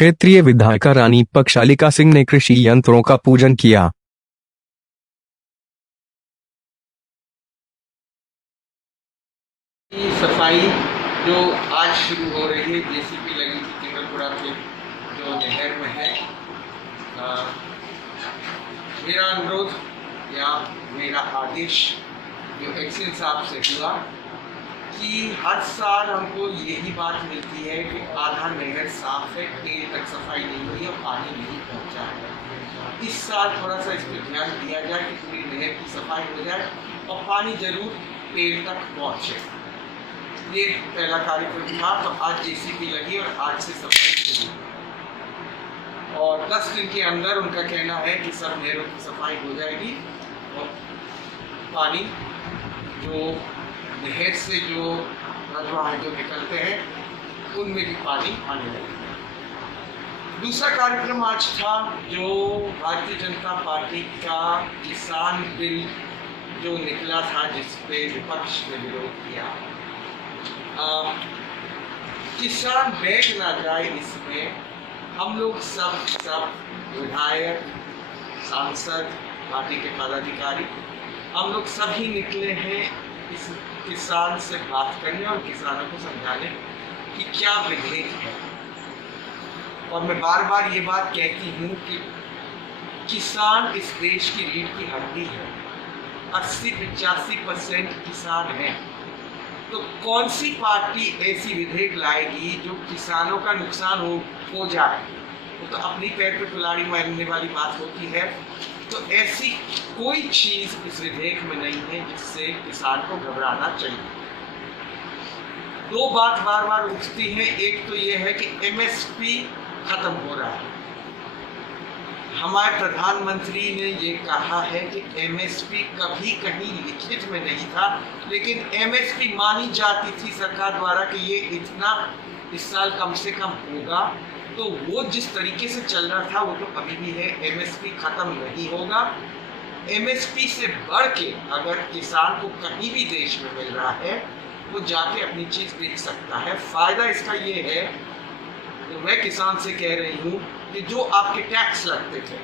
क्षेत्रीय विधायिका रानी पक्षालिका सिंह ने कृषि यंत्रों का पूजन किया। सफाई जो आज शुरू हो रही है, जेसीबी लगी थी जंगलपुरा के जो नहर में है। मेरा अनुरोध या मेरा आदेश जो एक्शन साहब से हुआ कि हर साल हमको यही बात मिलती है कि आधा नहर साफ है, पेड़ तक सफाई नहीं हुई और पानी नहीं पहुंचा है। इस साल थोड़ा सा इस पर ध्यान दिया जाए कि पूरी नहर की सफाई हो जाए और पानी जरूर पेड़ तक पहुंचे। ये पहला कार्यक्रम था, तो आज जेसीबी लगी और आज से सफाई शुरू और 10 दिन के अंदर उनका कहना है कि सब नहरों की सफाई हो जाएगी और पानी जो नहर से जो रजवा है जो निकलते हैं उनमें भी पानी आने लगेगा। दूसरा कार्यक्रम आज था जो भारतीय जनता पार्टी का किसान बिल जो निकला था, जिस पे विपक्ष ने विरोध किया। किसान बैठ ना जाए, इसमें हम लोग सब विधायक, सांसद, पार्टी के पदाधिकारी, हम लोग सभी निकले हैं इस किसान से बात करने और किसानों को समझाने कि क्या विधेयक है। और मैं बार बार ये बात कहती हूँ कि किसान इस देश की रीढ़ की हड्डी है। 80-85% किसान हैं। तो कौन सी पार्टी ऐसी विधेयक लाएगी जो किसानों का नुकसान हो जाए? वो तो अपनी पैर पे कुल्हाड़ी मारने वाली बात होती है। तो ऐसी कोई चीज इस विधेयक में नहीं है जिससे किसान को घबराना चाहिए। दो बात बार बार उठती है। एक तो ये है कि एमएसपी खत्म हो रहा है। हमारे प्रधानमंत्री ने ये कहा है कि एमएसपी कभी कहीं लिखित में नहीं था, लेकिन एमएसपी मानी जाती थी सरकार द्वारा कि ये इतना इस साल कम से कम होगा। तो वो जिस तरीके से चल रहा था वो तो अभी भी है। एमएसपी खत्म नहीं होगा। एमएसपी से बढ़ के अगर किसान को कहीं भी देश में मिल रहा है वो जाके अपनी चीज बेच सकता है। फायदा इसका ये है, तो मैं किसान से कह रही हूँ कि जो आपके टैक्स लगते थे,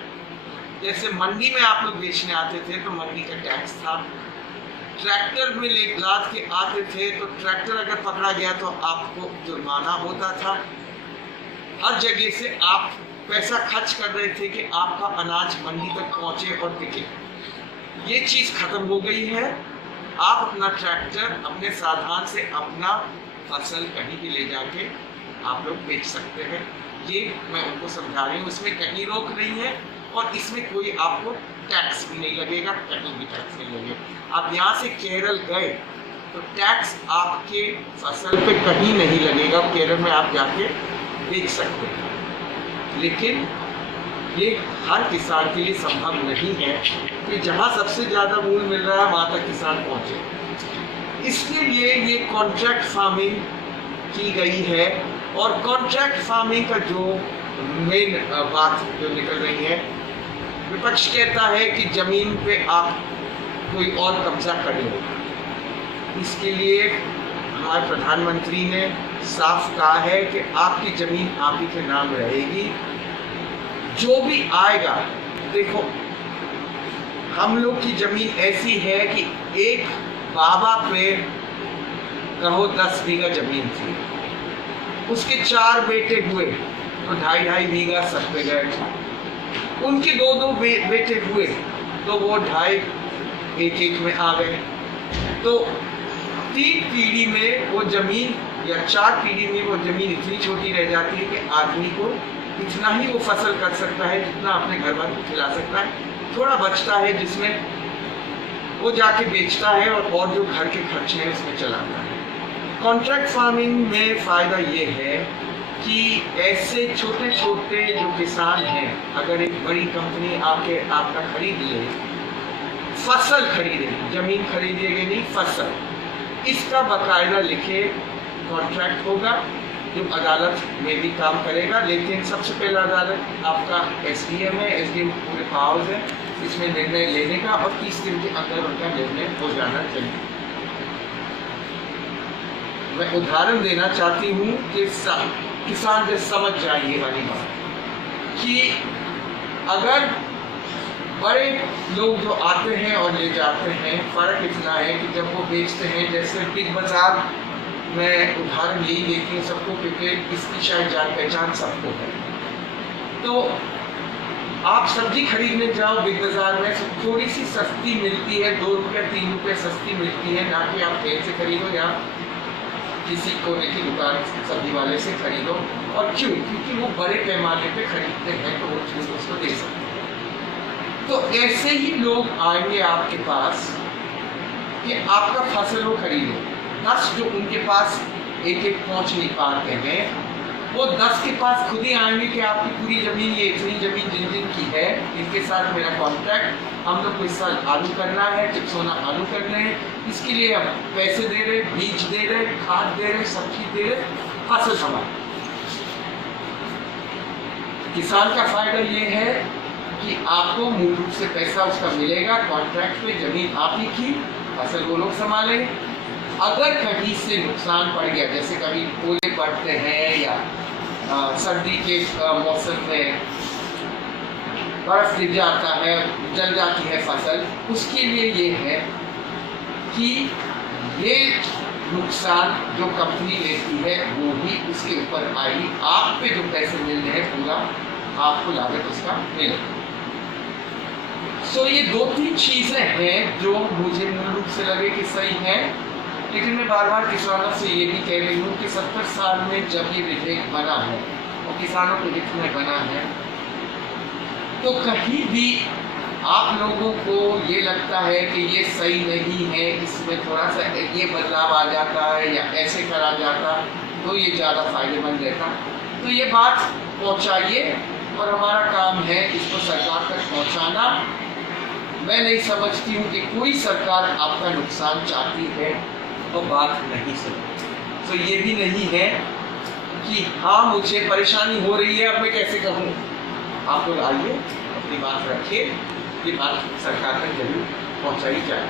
जैसे मंडी में आप लोग बेचने आते थे तो मंडी का टैक्स था, ट्रैक्टर में लाद के आते थे तो ट्रैक्टर अगर पकड़ा गया तो आपको जुर्माना होता था। हर जगह से आप पैसा खर्च कर रहे थे कि आपका अनाज मंडी तक पहुंचे और बिके। ये चीज खत्म हो गई है। आप अपना ट्रैक्टर अपने साधन से अपना फसल कहीं भी ले जाके आप लोग बेच सकते हैं। ये मैं उनको समझा रही हूँ। इसमें कहीं रोक नहीं है और इसमें कोई आपको टैक्स भी नहीं लगेगा, कहीं भी टैक्स नहीं लगेगा। आप यहाँ से केरल गए तो टैक्स आपके फसल पे कहीं नहीं लगेगा। केरल में आप जाके बेच सकते हैं, लेकिन ये हर किसान के लिए संभव नहीं है कि जहाँ सबसे ज़्यादा मूल मिल रहा है वहाँ तक किसान पहुँचे। इसके लिए ये कॉन्ट्रैक्ट फार्मिंग की गई है। और कॉन्ट्रैक्ट फार्मिंग का जो मेन बात जो निकल रही है, विपक्ष कहता है कि जमीन पे आप कोई और कब्जा कर लो। इसके लिए हमारे प्रधानमंत्री ने साफ कहा है कि आपकी जमीन आप ही के नाम रहेगी। जो भी आएगा, देखो हम लोग की जमीन ऐसी है कि एक बाबा पे कहो 10 बीघा जमीन थी, उसके 4 बेटे हुए तो 2.5 बीघा सब पे गए। उनके 2 बेटे हुए तो वो 2.5 एक में आ गए। तो 3 पीढ़ी में वो जमीन या 4 पीढ़ी में वो जमीन इतनी छोटी रह जाती है कि आदमी को इतना ही वो फसल कर सकता है जितना अपने घर वालों को खिला सकता है। थोड़ा बचता है जिसमें वो जाके बेचता है और जो घर के खर्चे हैं उसमें चलाता है। कॉन्ट्रैक्ट फार्मिंग में फ़ायदा ये है कि ऐसे छोटे छोटे जो किसान हैं, अगर एक बड़ी कंपनी आके आपका खरीद ले, फसल खरीदे, जमीन खरीदेगी नहीं, फसल, इसका बाकायदा लिखे कॉन्ट्रैक्ट होगा जो अदालत में भी काम करेगा। लेकिन सबसे पहला अदालत आपका एसडीएम है। एसडीएम पूरे पावर्स है इसमें निर्णय लेने का और 30 दिन के अंदर उनका निर्णय हो जाना चाहिए। मैं उदाहरण देना चाहती हूँ कि किसान जो समझ जाए ये वाली बात कि अगर बड़े लोग जो आते हैं और ले जाते हैं, फ़र्क इतना है कि जब वो बेचते हैं, जैसे बिग बाज़ार, मैं उदाहरण यही देती हूँ सबको क्योंकि इसकी शायद जान पहचान सबको है। तो आप सब्जी खरीदने जाओ बिग बाज़ार में, सब थोड़ी सी सस्ती मिलती है, 2 रुपये 3 रुपये सस्ती मिलती है, ना कि आप ठेल से खरीदो या किसी कोने की दुकान सब्जी वाले से खरीदो। और क्यों? क्योंकि वो बड़े पैमाने पे खरीदते हैं तो वो चीज़ उसको दे सकते हैं। तो ऐसे ही लोग आएंगे आपके पास कि आपका फसल वो खरीदो। 10 जो उनके पास एक पहुंच नहीं पाते हैं, वो 10 के पास खुद ही आएंगे कि आपकी पूरी ज़मीन, ये इतनी ज़मीन जिन जिन की है, इनके साथ मेरा कॉन्ट्रैक्ट, हम लोग को इस साल आलू करना है, चिप्सोना आलू करने हैं, इसके लिए हम पैसे दे रहे, बीज दे रहे, खाद दे रहे, सब चीज़ दे रहे, फसल हमारी। किसान का फायदा ये है कि आपको मूल रूप से पैसा उसका मिलेगा कॉन्ट्रैक्ट पे, जमीन आप ही की, फसल वो लोग संभाले। अगर कहीं से नुकसान पड़ गया, जैसे कभी ओले पड़ते हैं या सर्दी के मौसम में बर्फ गिर जाता है, जल जाती है फसल, उसके लिए ये है कि ये नुकसान जो कंपनी लेती है वो भी उसके ऊपर आएगी, आप पे जो पैसे मिल रहे हैं पूरा आपको लागत उसका मिलेगा। सो ये 2-3 चीज़ें हैं जो मुझे मूल रूप से लगे कि सही है, लेकिन मैं बार बार किसानों से ये भी कह रही हूँ कि 70 साल में जब ये विधेयक बना है और किसानों के हित में बना है, तो कहीं भी आप लोगों को ये लगता है कि ये सही नहीं है, इसमें थोड़ा सा ये बदलाव आ जाता है या ऐसे करा जाता तो ये ज़्यादा फायदेमंद रहता। तो ये बात पहुँचाइए और हमारा काम है इसको सरकार तक पहुँचाना। मैं नहीं समझती हूँ कि कोई सरकार आपका नुकसान चाहती है तो बात नहीं सुनती। तो ये भी नहीं है कि हाँ मुझे परेशानी हो रही है, अब मैं कैसे कहूँ। आप लोग आइए, अपनी बात रखिए, ये बात सरकार तक जरूर पहुँचाई जाए।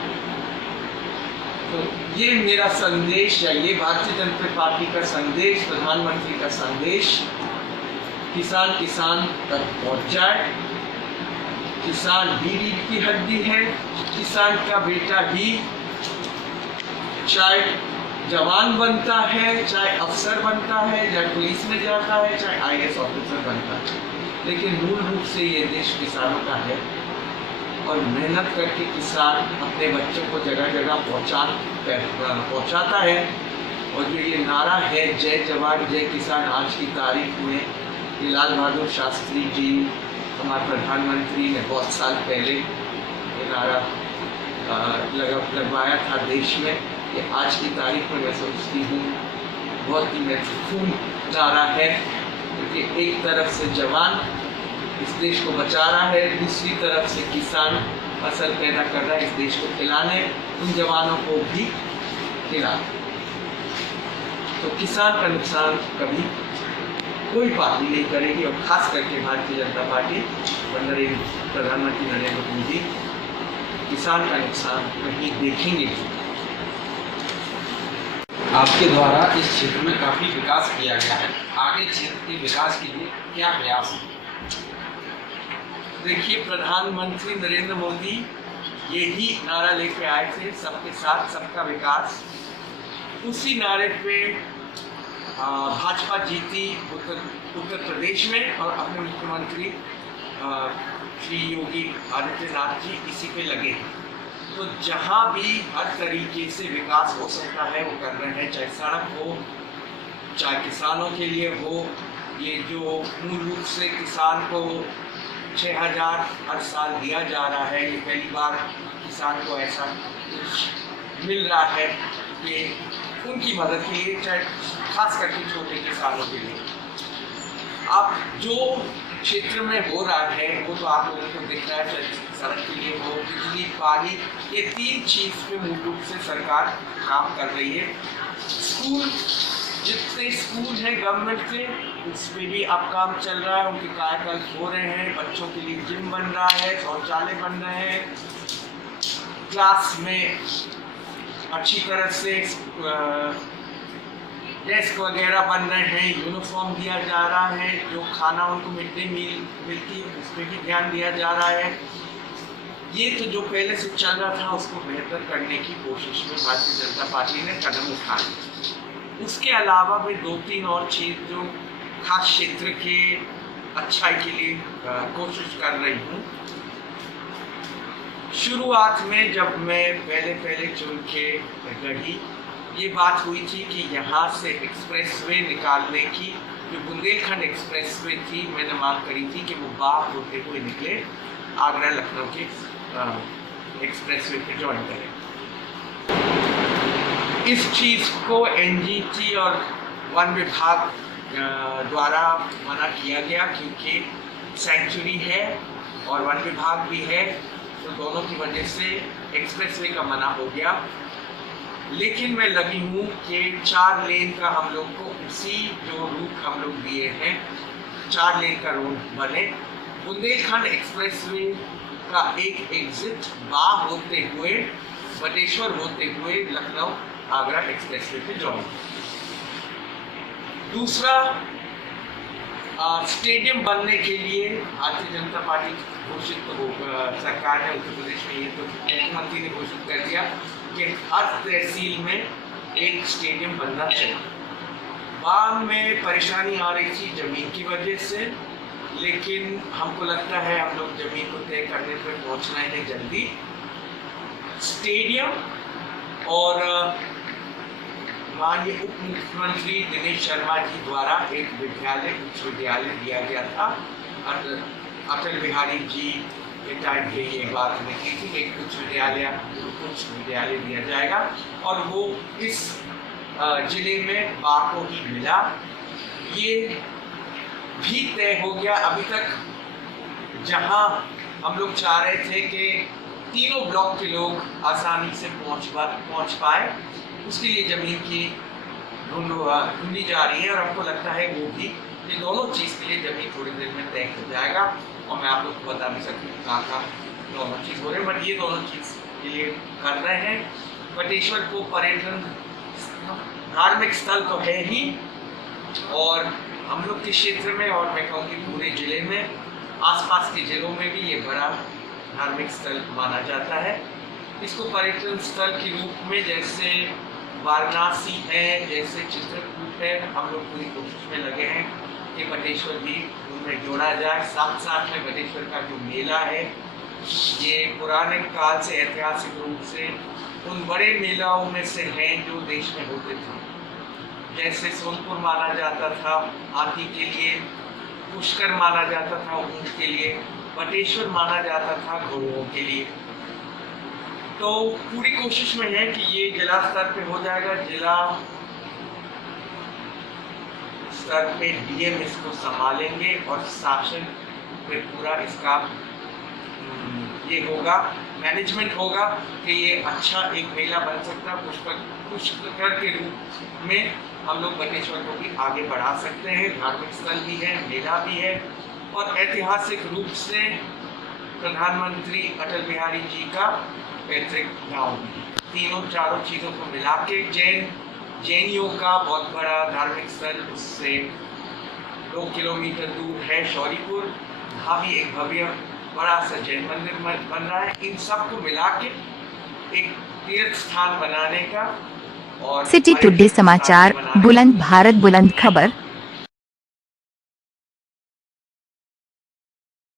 तो ये मेरा संदेश या ये भारतीय जनता पार्टी का संदेश, प्रधानमंत्री का संदेश किसान तक पहुँच जाए। किसान ही रीढ़ की हड्डी है, किसान का बेटा ही चाहे जवान बनता है, चाहे अफसर बनता है, चाहे पुलिस में जाता है, चाहे IAS ऑफिसर बनता है, लेकिन मूल रूप से ये देश किसानों का है। और मेहनत करके किसान अपने बच्चों को जगह जगह पहुंचाता है। और जो ये नारा है जय जवान जय किसान, आज की तारीख में ये लाल बहादुर शास्त्री जी हमारे प्रधानमंत्री ने बहुत साल पहले ये नारा लगवाया था देश में। ये आज की तारीख में मैं सोचती हूँ बहुत ही महत्वपूर्ण नारा है, क्योंकि एक तरफ से जवान इस देश को बचा रहा है, दूसरी तरफ से किसान फसल पैदा कर रहा है इस देश को खिलाने, उन जवानों को भी खिलाने। तो किसान का नुकसान कभी कोई पार्टी नहीं करेगी, और खास करके भारतीय जनता पार्टी प्रधानमंत्री नरेंद्र मोदी किसान का नुकसान कहीं देखेंगे। आपके द्वारा इस क्षेत्र में काफ़ी विकास किया गया है, आगे क्षेत्र के विकास के लिए क्या प्रयास है? देखिए, प्रधानमंत्री नरेंद्र मोदी यही नारा लेके आए थे, सबके साथ सबका विकास। उसी नारे पे भाजपा जीती उत्तर प्रदेश में, और अपने मुख्यमंत्री श्री योगी आदित्यनाथ जी इसी पे लगे। तो जहाँ भी हर तरीके से विकास हो सकता है वो कर रहे हैं, चाहे सड़क हो, चाहे किसानों के लिए हो। ये जो मूल रूप से किसान को 6,000 हर साल दिया जा रहा है, ये पहली बार किसान को ऐसा कुछ मिल रहा है कि उनकी मदद के लिए, चाहे खास करके छोटे किसानों के लिए। अब जो क्षेत्र में हो रहा है वो तो आप लोगों को दिख रहा है, चाहे सड़क के लिए हो, बिजली, पानी, ये 3 चीज़ पे मूल रूप से सरकार काम कर रही है। स्कूल, जितने स्कूल हैं गवर्नमेंट के, उस पर भी अब काम चल रहा है, उनके कायाकल्प हो रहे हैं। बच्चों के लिए जिम बन रहा है, शौचालय बन रहे हैं, क्लास में अच्छी तरह से डेस्क वगैरह बन रहे हैं, यूनिफॉर्म दिया जा रहा है, जो खाना उनको मिड डे मील मिलती है उस पर भी ध्यान दिया जा रहा है। ये तो जो पहले से चल रहा था उसको बेहतर करने की कोशिश में भारतीय जनता पार्टी ने कदम उठाए। उसके अलावा भी 2-3 और चीज़ जो खास क्षेत्र के अच्छाई के लिए कोशिश कर रही हूँ। शुरुआत में जब मैं पहले चुन के गई, ये बात हुई थी कि यहाँ से एक्सप्रेसवे निकालने की, जो बुंदेलखंड एक्सप्रेसवे थी, मैंने मांग करी थी कि वो बाग होते हुए निकले, आगरा लखनऊ के एक्सप्रेसवे पे ज्वाइन करें। इस चीज़ को एनजीटी और वन विभाग द्वारा मना किया गया, क्योंकि सेंचुरी है और वन विभाग भी है, तो दोनों की वजह से एक्सप्रेसवे का मना हो गया। लेकिन मैं लगी हूँ कि 4 लेन का हम लोग को उसी जो रूट हम लोग दिए हैं, 4 लेन का रूट बने। बुंदेलखंड एक्सप्रेसवे का एक एग्जिट बाग होते हुए, बटेश्वर होते हुए लखनऊ आगरा एक्सप्रेसवे पे ज्वाइन। दूसरा, स्टेडियम बनने के लिए भारतीय जनता पार्टी घोषित सरकार है उत्तर प्रदेश में, ये तो मुख्यमंत्री ने घोषित कर दिया कि हर तहसील में एक स्टेडियम बनना चाहिए। बाद में परेशानी आ रही थी जमीन की वजह से, लेकिन हमको लगता है हम लोग जमीन को तय करने पर पहुंचना है जल्दी। स्टेडियम और माननीय उप मुख्यमंत्री दिनेश शर्मा जी द्वारा एक विद्यालय, उच्च विद्यालय दिया गया था। अटल बिहारी जी के टाइम पे ये बात में की थी कि एक उच्च विद्यालय दिया जाएगा, और वो इस जिले में बाग को ही मिला। ये भी तय हो गया। अभी तक जहां हम लोग चाह रहे थे कि तीनों ब्लॉक के लोग आसानी से पहुंच पाए, उसके लिए जमीन की ढूंढी जा रही है, और हमको लगता है वो भी, ये दोनों चीज़ के लिए जमीन थोड़ी देर में तय हो जाएगा। और मैं आप लोग को बता भी सकती हूँ कहाँ दोनों चीज़ हो रहे हैं, बट ये दोनों चीज़ के लिए कर रहे हैं। बटेश्वर को पर्यटन धार्मिक स्थल तो है ही, और हम लोग के क्षेत्र में, और मैं कहूँगी पूरे जिले में, आसपास के जिलों में भी ये बड़ा धार्मिक स्थल माना जाता है। इसको पर्यटन स्थल के रूप में जैसे वाराणसी है, जैसे चित्रकूट है, हम लोग पूरी कोशिश में लगे हैं कि बटेश्वर भी उनमें जोड़ा जाए। साथ में बटेश्वर का जो मेला है, ये पुराने काल से ऐतिहासिक रूप से उन बड़े मेलाओं में से हैं जो देश में होते थे। जैसे सोनपुर माना जाता था हाथी के लिए, पुष्कर माना जाता था ऊंट के लिए, बटेश्वर माना जाता था घोड़ों के लिए। तो पूरी कोशिश में है कि ये जिला स्तर पे हो जाएगा। जिला स्तर पे डीएम इसको संभालेंगे, और शासन पे पूरा इसका ये होगा, मैनेजमेंट होगा कि ये अच्छा एक मेला बन सकता है। पुष्कर के रूप में हम लोग बटेश्वर को भी आगे बढ़ा सकते हैं। धार्मिक स्थल भी है, मेला भी है, और ऐतिहासिक रूप से प्रधानमंत्री अटल बिहारी जी का पैतृक गाँव भी। चारों चीज़ों को मिला के जैनियों का बहुत बड़ा धार्मिक स्थल, उससे 2 किलोमीटर दूर है शौरीपुर, वहाँ भी एक भव्य बड़ा सा जैन मंदिर बन रहा है। इन सब को मिला के एक तीर्थ स्थान बनाने का, और सिटी टुडे समाचार, बुलंद भारत बुलंद खबर।